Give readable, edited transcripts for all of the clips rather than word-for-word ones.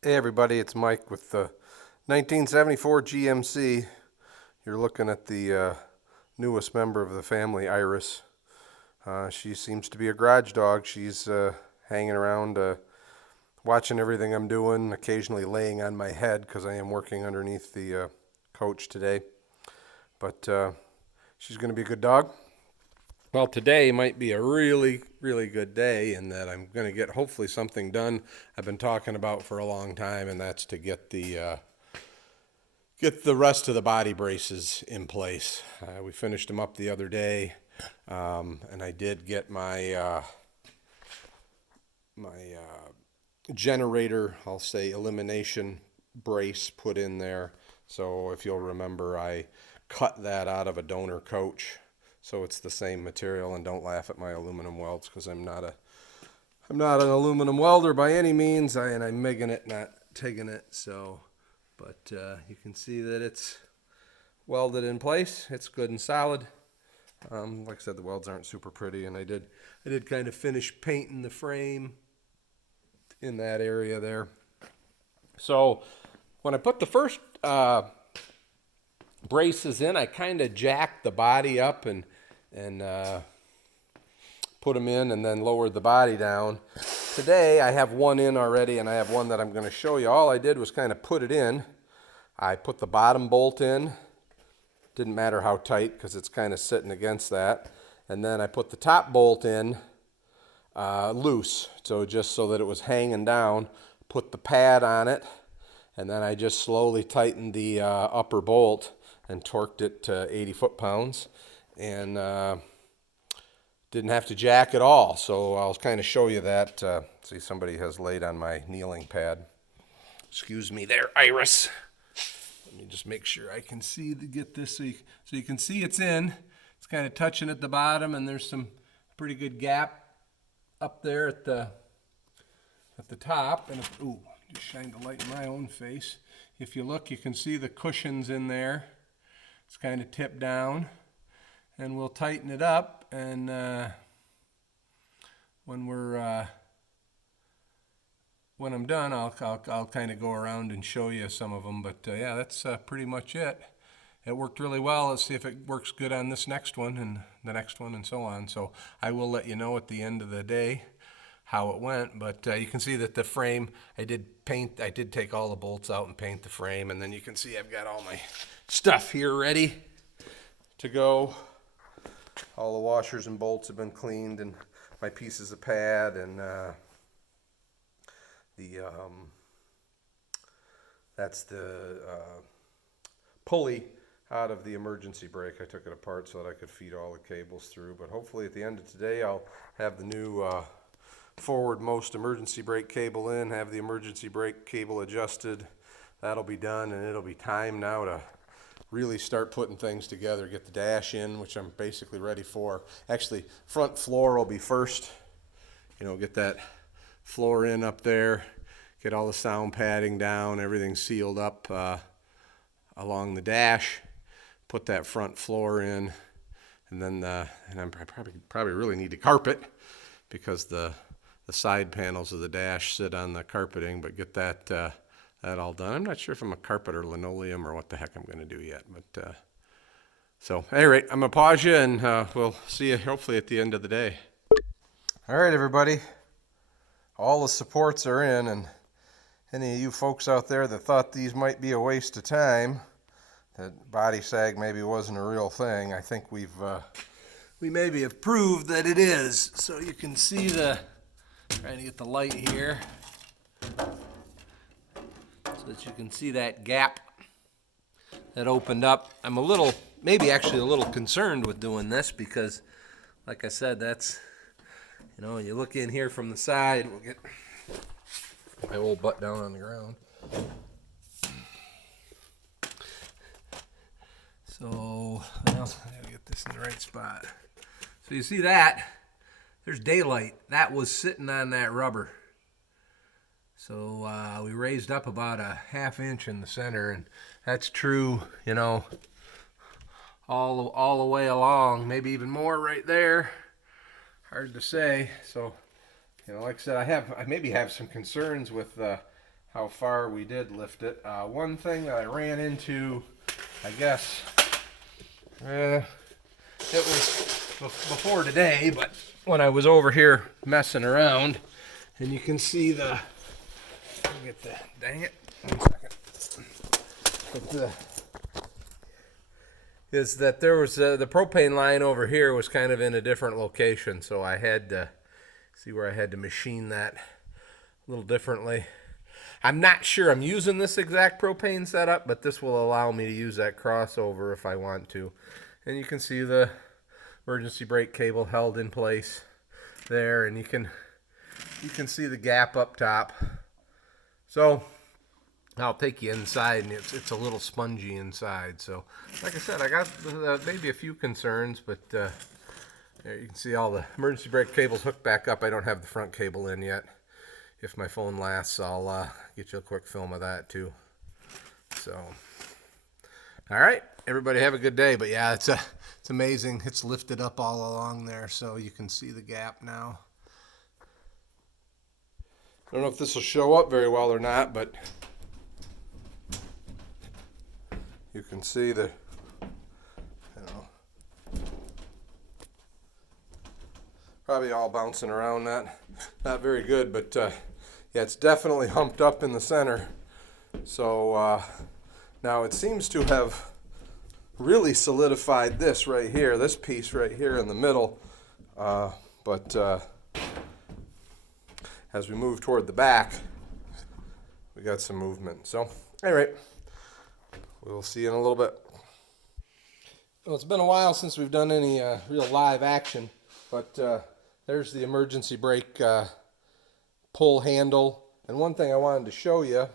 Hey everybody, it's Mike with the 1974 GMC. You're looking at the newest member of the family, Iris. She seems to be a garage dog. She's hanging around, watching everything I'm doing, occasionally laying on my head because I am working underneath the coach today. But she's going to be a good dog. Well, today might be a really, really good day in that I'm going to get hopefully something done I've been talking about for a long time, and that's to get the rest of the body braces in place. We finished them up the other day, and I did get my generator, I'll say elimination brace put in there. So if you'll remember, I cut that out of a donor coach. So it's the same material, and don't laugh at my aluminum welds because I'm not an aluminum welder by any means. I'm making it, not taking it. So, but you can see that it's welded in place. It's good and solid. Like I said, the welds aren't super pretty, and I did kind of finish painting the frame in that area there. So when I put the first braces in, I kind of jacked the body up and put them in and then lowered the body down. Today I have one in already, and I have one that I'm going to show you. All I did was kind of put it in. I put the bottom bolt in. Didn't matter how tight because it's kind of sitting against that. And then I put the top bolt in loose, so just so that it was hanging down. Put the pad on it, and then I just slowly tightened the upper bolt and torqued it to 80 foot-pounds, and didn't have to jack at all. So I'll kind of show you that. See, somebody has laid on my kneeling pad. Excuse me there, Iris. Let me just make sure I can see to get this so you can see it's in. It's kind of touching at the bottom, and there's some pretty good gap up there at the top. And ooh, just shined the light in my own face. If you look, you can see the cushions in there. It's kind of tipped down, and we'll tighten it up. And when I'm done, I'll kind of go around and show you some of them. But yeah, that's pretty much it. It worked really well. Let's see if it works good on this next one and the next one and so on. So I will let you know at the end of the day how it went. But you can see that the frame, I did take all the bolts out and paint the frame. And then you can see I've got all my stuff here ready to go. All the washers and bolts have been cleaned, and my pieces of pad, and that's the pulley out of the emergency brake. I took it apart so that I could feed all the cables through. But hopefully at the end of today I'll have the new forward-most emergency brake cable in, have the emergency brake cable adjusted. That'll be done, and it'll be time now to really start putting things together. Get the dash in, which I'm basically ready for. Actually, front floor will be first. Get that floor in up there, get all the sound padding down, everything sealed up along the dash, put that front floor in, and then I probably really need to carpet because the side panels of the dash sit on the carpeting, but get that all done. I'm not sure if I'm a carpet or linoleum or what the heck I'm going to do yet, but so at any rate, I'm going to pause you, and we'll see you hopefully at the end of the day. All right, everybody. All the supports are in, and any of you folks out there that thought these might be a waste of time, that body sag maybe wasn't a real thing, I think we maybe have proved that it is. So you can see trying to get the light here, so that you can see that gap that opened up. I'm maybe actually a little concerned with doing this because, like I said, that's, you look in here from the side, we'll get my old butt down on the ground. So, I gotta get this in the right spot. So you see that, there's daylight. That was sitting on that rubber. So we raised up about a ½ inch in the center, and that's true, all the way along, maybe even more right there. Hard to say. So, like I said, I maybe have some concerns with how far we did lift it. One thing that I ran into, I guess, it was before today, but when I was over here messing around, and you can see the, get the, dang it, 1 second. But is that there was the propane line over here was kind of in a different location, so I had to see where I had to machine that a little differently. I'm not sure I'm using this exact propane setup, but this will allow me to use that crossover if I want to. And you can see the emergency brake cable held in place there, and you can see the gap up top. So I'll take you inside, and it's a little spongy inside. So like I said, I got maybe a few concerns, but there you can see all the emergency brake cables hooked back up. I don't have the front cable in yet. If my phone lasts, I'll get you a quick film of that too. So, all right, everybody have a good day. But yeah, it's amazing. It's lifted up all along there, so you can see the gap now. I don't know if this will show up very well or not, but you can see the, probably all bouncing around, not very good, but yeah, it's definitely humped up in the center. So now it seems to have really solidified this right here, this piece right here in the middle, but as we move toward the back, we got some movement. So anyway, we'll see you in a little bit. Well, it's been a while since we've done any real live action, but there's the emergency brake pull handle. And one thing I wanted to show you,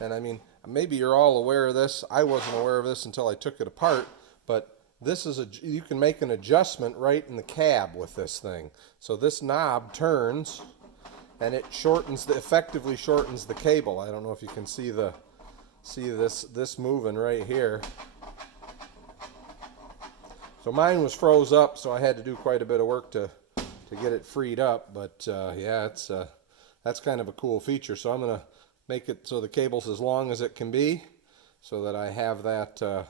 and I mean, maybe you're all aware of this. I wasn't aware of this until I took it apart, but this is you can make an adjustment right in the cab with this thing. So this knob turns, and it effectively shortens the cable. I don't know if you can see this moving right here. So mine was froze up, so I had to do quite a bit of work to get it freed up. But yeah, that's kind of a cool feature. So I'm gonna make it so the cable's as long as it can be, so that I have that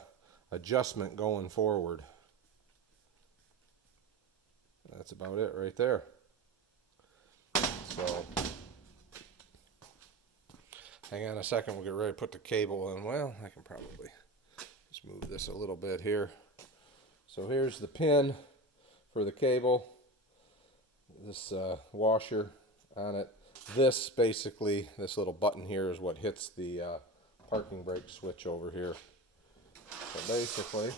adjustment going forward. That's about it right there. So hang on a second, we'll get ready to put the cable in. Well, I can probably just move this a little bit here. So here's the pin for the cable, this washer on it. This basically, this little button here is what hits the parking brake switch over here. So basically,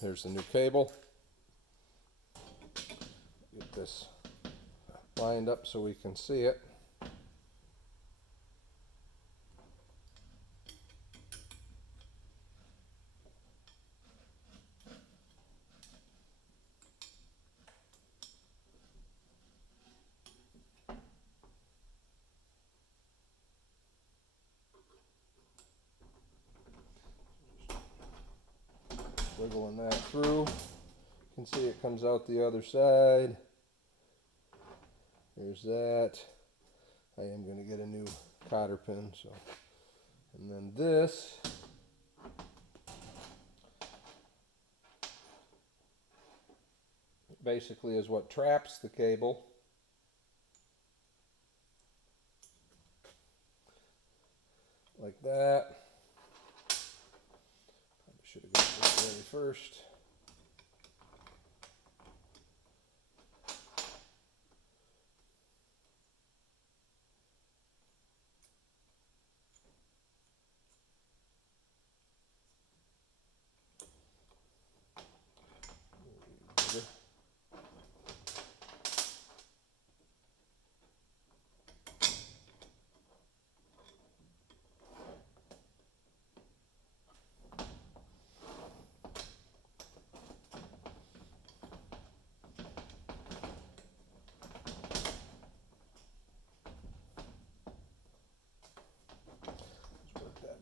here's the new cable. Get this lined up so we can see it. Wiggling that through. You can see it comes out the other side. There's that. I am going to get a new cotter pin. So, and then this basically is what traps the cable. Like that. Probably should have got this ready first.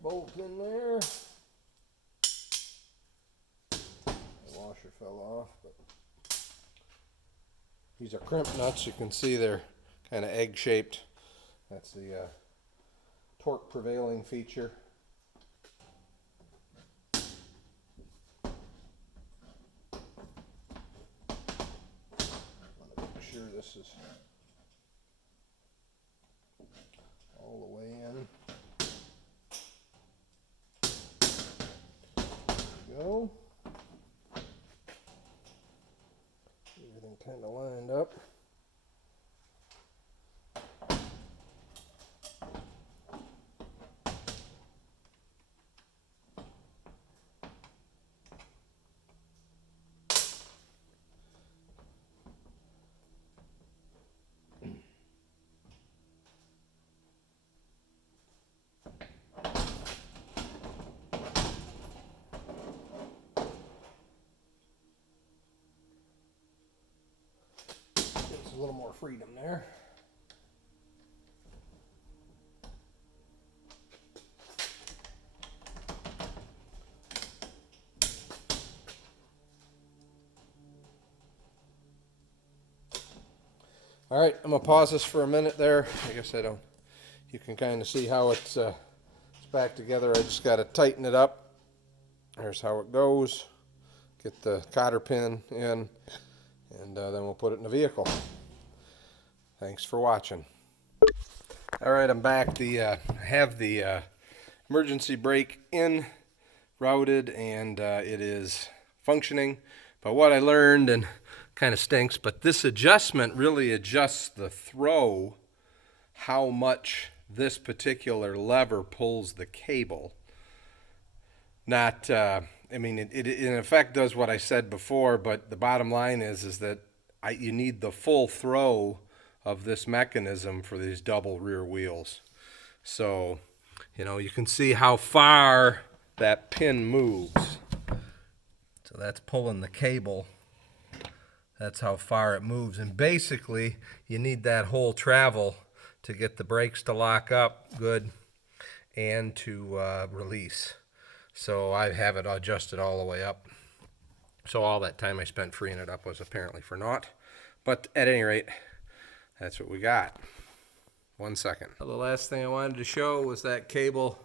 Bolt in there. The washer fell off, but these are crimp nuts. You can see they're kind of egg-shaped. That's the torque prevailing feature. Want to make sure this is all the way in. There we go. Everything kind of lined up. Gives a little more freedom there. All right, I'm gonna pause this for a minute there. I guess I don't. You can kind of see how it's back together. I just got to tighten it up. There's how it goes. Get the cotter pin in, and then we'll put it in the vehicle. Thanks for watching. All right, I'm back. I have the emergency brake in, routed, and it is functioning. But what I learned, and kind of stinks, but this adjustment really adjusts the throw, how much this particular lever pulls the cable. Not, I mean, it in effect does what I said before, but the bottom line is that you need the full throw of this mechanism for these double rear wheels. So, you know, you can see how far that pin moves. So that's pulling the cable. That's how far it moves. And basically, you need that whole travel to get the brakes to lock up good and to release. So I have it adjusted all the way up. So all that time I spent freeing it up was apparently for naught. But at any rate, that's what we got. 1 second. The last thing I wanted to show was that cable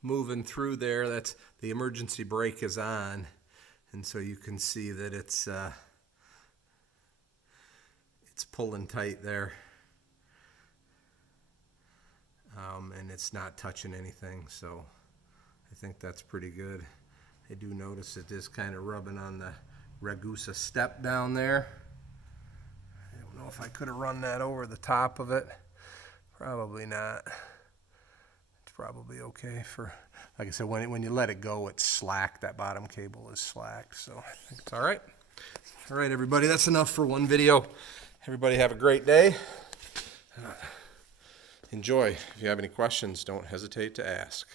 moving through there. That's the emergency brake is on. And so you can see that it's pulling tight there, and it's not touching anything, so I think that's pretty good. I do notice it is kind of rubbing on the Ragusa step down there. I don't know if I could have run that over the top of it. Probably not. It's probably okay for, like I said, when you let it go, it's slack. That bottom cable is slack, so I think it's all right. All right, everybody, that's enough for one video. Everybody have a great day. Enjoy. If you have any questions, don't hesitate to ask.